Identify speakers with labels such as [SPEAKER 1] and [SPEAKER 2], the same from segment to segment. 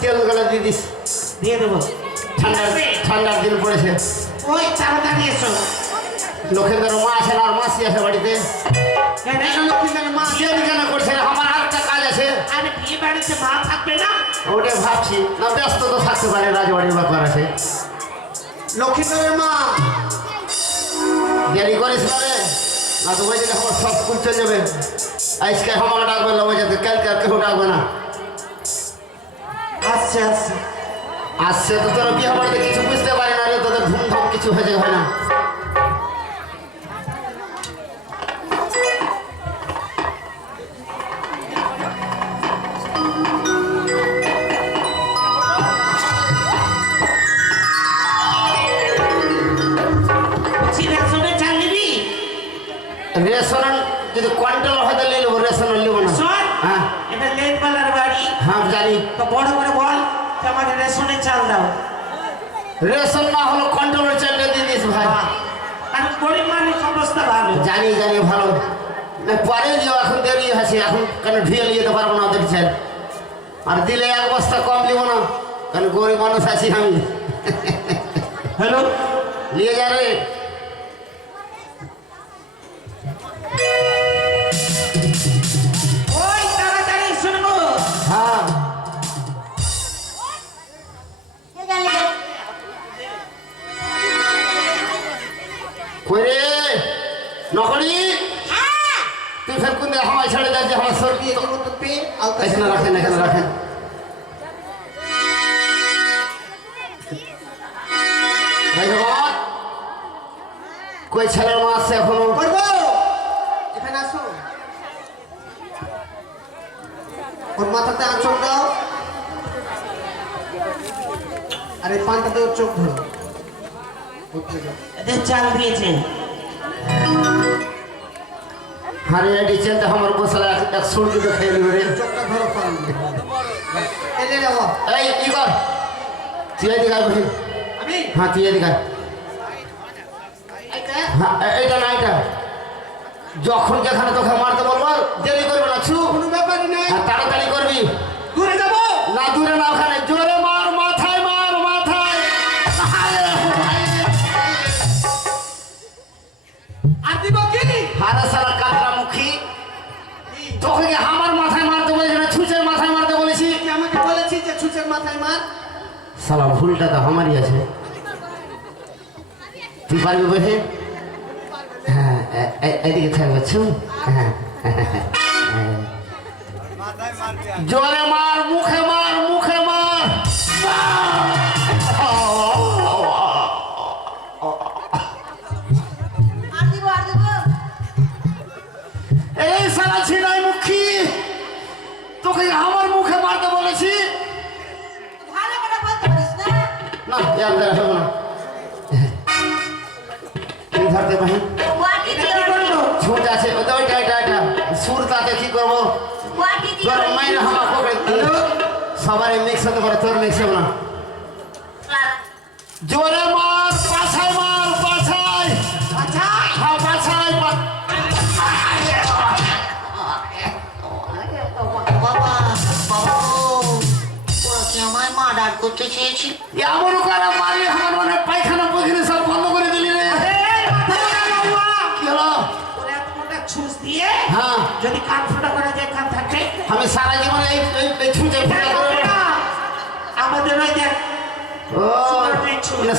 [SPEAKER 1] তেলগুলো দিয়ে দিস।
[SPEAKER 2] দিয়ে দেবো।
[SPEAKER 1] ঠান্ডা ঠান্ডার দিন পড়েছে।
[SPEAKER 2] ওই তাড়াতাড়ি এসো।
[SPEAKER 1] লোকেদের মা আছে আর মাসি আছে বাড়িতে। আমার আরেকটা কাজ আছে।
[SPEAKER 2] আরে বিয়ে বাড়িতে মা থাকবে না?
[SPEAKER 1] ওটাই ভাবছি। না ব্যস্ত তো থাকতে পারে রাজবাড়ির ব্যাপার আছে।
[SPEAKER 2] লক্ষ্মীদের মা।
[SPEAKER 1] দেরি করিস না রে। না তো ওই দিকে আমার সব স্কুল চলে যাবে। আজকে আমাকে ডাকবে না ওই যাতে কালকে আর কেউ ডাকবে না।
[SPEAKER 2] আসছে আসছে
[SPEAKER 1] আসছে তো তোরা বিয়ে বাড়িতে কিছু বুঝতে পারে না রে তোদের ধুমধাম কিছু হয়ে হয় না।
[SPEAKER 2] আমাকে রেশনে চাল দাও।
[SPEAKER 1] রেশন না হলো কন্ট্রোলের চালটা দিয়ে দিস ভাই।
[SPEAKER 2] আর গরিব মানুষ অবস্থা ভালো।
[SPEAKER 1] জানি জানি ভালো। পরে দিও এখন দেরি আছে এখন কেন ধুয়ে নিয়ে যেতে পারব না ওদের চাল? আর দিলে এক বস্তা কম দিব না কারণ গরিব মানুষ আছি আমি।
[SPEAKER 2] হ্যালো?
[SPEAKER 1] নিয়ে যা রে। এখানে রাখেন এখানে রাখেন। ভাই কই ছেলের মা আসছে এখনও?
[SPEAKER 3] করব। এখানে আসো। ওর মাথাতে আঁচল দাও। আর পানটাতে ওর চোখ ধরো।
[SPEAKER 2] চাল দিয়েছেন।
[SPEAKER 1] হারে এটি তো আমার গোসলা এক সুরকি তো খেয়ে নেবে। এই কি কর? তুই এদিকে আয় হ্যাঁ তুই এদিকে হ্যাঁ এইটা না এটা যখন যেখানে তোকে মারতে বলব দেরি করবে না ছু
[SPEAKER 3] কোনো ব্যাপারই নাই।
[SPEAKER 1] তাড়াতাড়ি করবি। ভুলটা তো আমারই আছে। তুই পারবি বসে হ্যাঁ এদিকে থাক ছু হ্যাঁ জোরে মার মুখে মার। ধরতে ছোট আছে ওইটা এটা এটা সুর তাতে কি করব? তোর মাইনে হামা সবারই মিক্স হতে পারে তোর মিক্স হবে না।
[SPEAKER 4] করতে চেয়েছিল
[SPEAKER 1] এমন করে মারলি আমার মানে পায়খানা পয়খানা সব বন্ধ করে দিলি রে! কি হলো?
[SPEAKER 2] দিয়ে
[SPEAKER 1] হ্যাঁ।
[SPEAKER 2] যদি কান ফোটা করে যায় কান থাকে
[SPEAKER 1] আমি সারা জীবন এই এই- এই ছুঁচে ফোটা করে
[SPEAKER 2] আমাদের ওই দেখ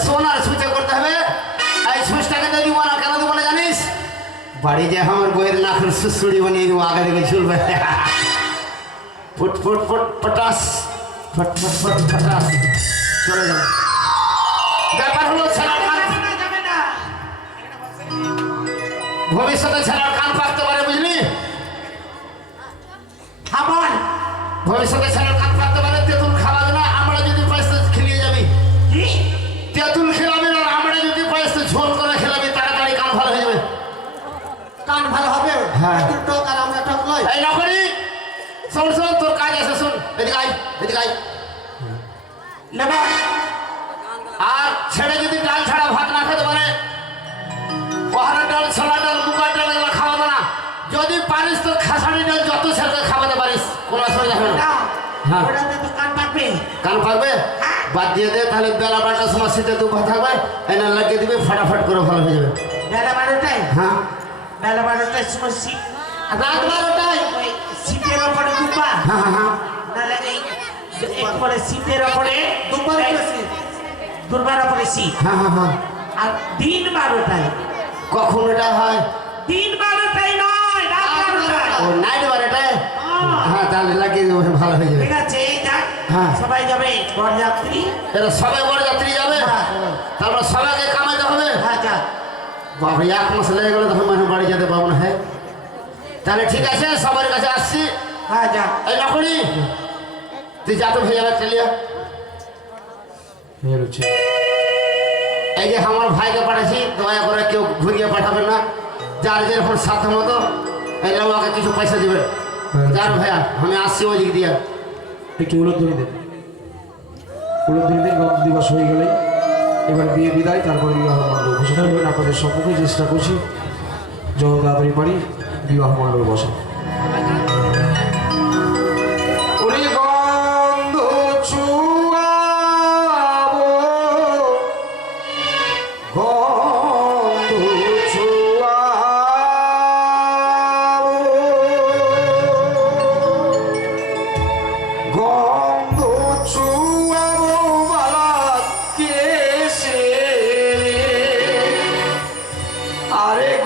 [SPEAKER 1] সোনার ছুঁচে। করতে হবে। এই ছুঁচটাকে তো দিব না কেন দিব না জানিস? বাড়ি যে আমার বইয়ের নাকের সুসুড়ি বানিয়ে দেবো আগে থেকে ঝুলবে। ফুট ফুট ফুট পটাস ফট ফট ফট পটাস চলে যাও। ব্যাপার হলো ছেলের কান
[SPEAKER 2] না, না
[SPEAKER 1] ভবিষ্যতে ছেলের কান পাকতে পারে বুঝলি? ভবিষ্যতে ছেলের কান পাকতে পারে তেঁতুল খাওয়াবে না আমরা যদি পাইস তো খেলিয়ে যাবি। তেঁতুল খেলাবি না আমরা যদি পাইস তো ঝোল করে খেলাবি তাড়াতাড়ি কান ভালো হয়ে যাবে।
[SPEAKER 3] কান ভালো হবে?
[SPEAKER 1] হ্যাঁ।
[SPEAKER 3] টক আর আমরা টক লয়
[SPEAKER 1] এই নকরি শোন শোন তোর কাজ আছে শোন। এদিকে আয় এদিকে আয়।
[SPEAKER 2] নেবা
[SPEAKER 1] আর ছেড়ে যদি ডাল ছাড়া ভাত না খেতে পারে পহারা ডাল ছোলা ডাল মুগার ডাল এগুলো খাওয়াবে না। যদি পারিস তো খাসানি ডাল যত ছেড়ে খাওয়াতে পারিস কোনো অসুবিধা হবে না। হ্যাঁ।
[SPEAKER 2] কান পাকবে।
[SPEAKER 1] কান পাকবে? বাদ দিয়ে দে তাহলে বেলা বারোটার সময় শীতে দুপুর থাকবে এনে লাগিয়ে দিবি ফাটাফাট করে ভালো হয়ে যাবে।
[SPEAKER 2] বেলা বারোটায়?
[SPEAKER 1] হ্যাঁ।
[SPEAKER 2] বেলা বারোটায় সময় শীত
[SPEAKER 1] রাত বারোটায়?
[SPEAKER 2] শীতের ওপরে দুপা।
[SPEAKER 1] হ্যাঁ হ্যাঁ হ্যাঁ।
[SPEAKER 2] একবারে শীতের ওপরে
[SPEAKER 3] শীত।
[SPEAKER 2] দুর্বার ওপরে শীত
[SPEAKER 1] হ্যাঁ হ্যাঁ হ্যাঁ।
[SPEAKER 2] আর দিন বারোটায়।
[SPEAKER 1] কখন এটা হয়?
[SPEAKER 2] দিন বারোটায় নয় রাত বারোটায়।
[SPEAKER 1] ও নাইট বারোটায়? হ্যাঁ। তাহলে লাগিয়ে দেবো ভালো হয়ে যাবে।
[SPEAKER 2] ঠিক আছে এই যাক
[SPEAKER 1] হ্যাঁ।
[SPEAKER 2] সবাই যাবে বরযাত্রী।
[SPEAKER 1] এরা সবাই বড় যাত্রী যাবে?
[SPEAKER 2] হ্যাঁ।
[SPEAKER 1] তারপর সবাইকে কামাইতে হবে?
[SPEAKER 2] হ্যাঁ যাক।
[SPEAKER 1] বাবা এক মাস লেগে গেলে তখন মানুষ বাড়ি যেতে পাবো না হ্যাঁ। তাহলে ঠিক আছে সবার কাছে আসছি।
[SPEAKER 2] হ্যাঁ যাক।
[SPEAKER 1] এই নকরি তুই যা তো ভেজা চালিয়া এই যে আমার ভাইকে পাঠাচ্ছি দয়া করে কেউ ঘুরিয়ে পাঠাবেন না। যার যেরকম সাধ্য মতো এই আমাকে কিছু পয়সা দিবেন। যার ভাইয়া আমি আসছি ওই দিক দিয়ে।
[SPEAKER 3] একটু উলোধ্বনি দেন উলোধ্বনি দেন গত দিবস হয়ে গেলেই। এবার বিয়ে বিদায় তারপরে বিবাহ মণ্ডপ। ঘোষণা করবেন আপনাদের সম্পর্কে চেষ্টা করছি। যত তাড়াতাড়ি পারি বিবাহ মণ্ডপ বসা। আরে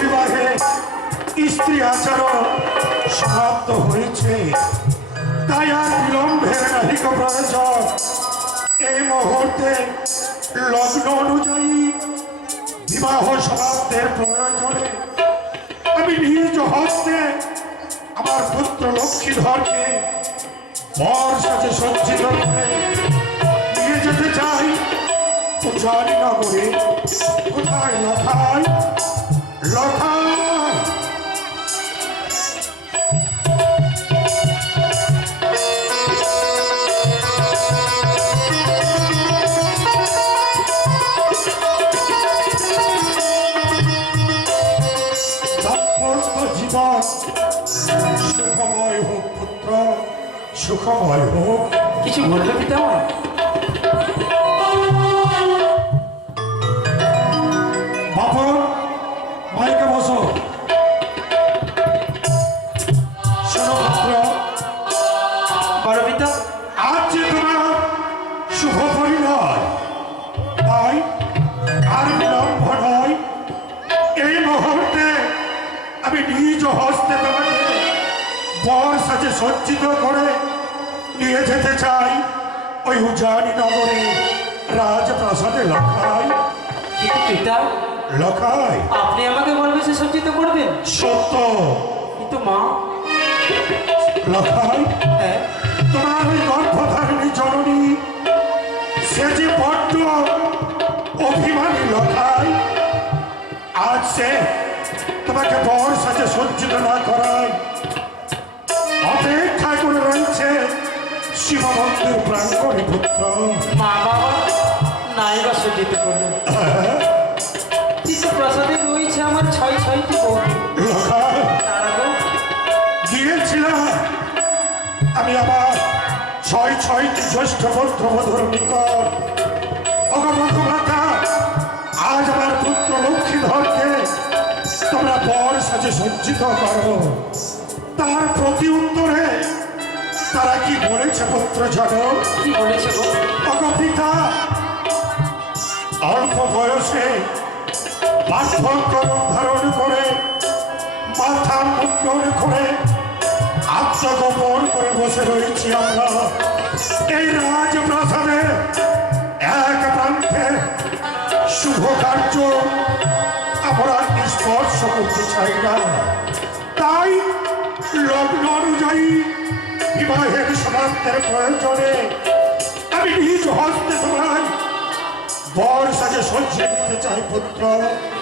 [SPEAKER 5] বিবাহে স্ত্রী আচরণ সমাপ্ত হয়েছে। তাই আর বিলম্বের নাহিক প্রয়োজন। এই মুহূর্তে লগ্ন অনুযায়ী বিবাহ সমাপ্তের প্রয়োজনে আমি নিজ হস্তে আমার পুত্র লক্ষ্মীধরকে বর সাথে সজ্জিত করে নিয়ে যেতে চাই। উজানি নগরে কোথায় লখাই লখাই বাপন মাইকে বসো। শোনো পুত্র
[SPEAKER 3] বড় পিতা
[SPEAKER 5] আজ যে তোমার শুভ পরিণয়, তাই আর বিলম্ব নয়। এই মুহূর্তে আমি নিজ হস্তে তোমাকে বর সাজে সজ্জিত করে নিয়ে যেতে চাই। ওই উজানি নগরে রাজপ্রাসাদে লখাই
[SPEAKER 3] কিন্তু পিতা
[SPEAKER 5] লখাই।
[SPEAKER 3] আপনি আমাকে বলবে সে সজ্জিত করবেন
[SPEAKER 5] সত্য।
[SPEAKER 3] কিন্তু মা?
[SPEAKER 5] লখাই
[SPEAKER 3] হ্যাঁ?
[SPEAKER 5] তোমার ওই গর্ভধারিণী জননী সে যে বড্ড অভিমানী লখাই আজ সে তোমাকে বর সাথে সজ্জিত না করায় অপেক্ষা করে রয়েছে শিব মন্দির প্রাঙ্গণে পুত্র।
[SPEAKER 3] মা বাবা নাই বা সজ্জিত করবেন কিন্তু আমার ছয় ছয়টি
[SPEAKER 5] গিয়েছিলাম আমি আমার ছয় ছয়টি জ্যেষ্ঠ বন্ধুবধুর নিকট। অগমতা আজ আমার পুত্র লক্ষ্মীধরকে তোমরা পর সাজে সজ্জিত করো। তার প্রতি উত্তরে তারা কি বলেছে পুত্র জানো
[SPEAKER 3] কি বলেছে
[SPEAKER 5] অগপিতা অল্প বয়সে বার্ধক্য ধারণ করে, মাথা মুন্ডন করে, আত্মগোপন করে বসে রয়েছি আমরা এই রাজপ্রাসাদে এক প্রান্তে শুভ কার্য আমরা স্পর্শ করতে চাই না তাই লগ্ন অনুযায়ী বিবাহের সমাপ্তের প্রয়োজনে আমি নিজ হস্তে তোমায় বর সাজে সজ্জিয়ে দিতে চাই পুত্র।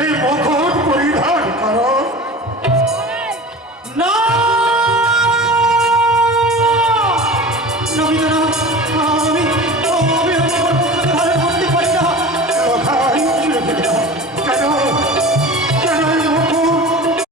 [SPEAKER 3] এই
[SPEAKER 5] মখন পরিধান করো।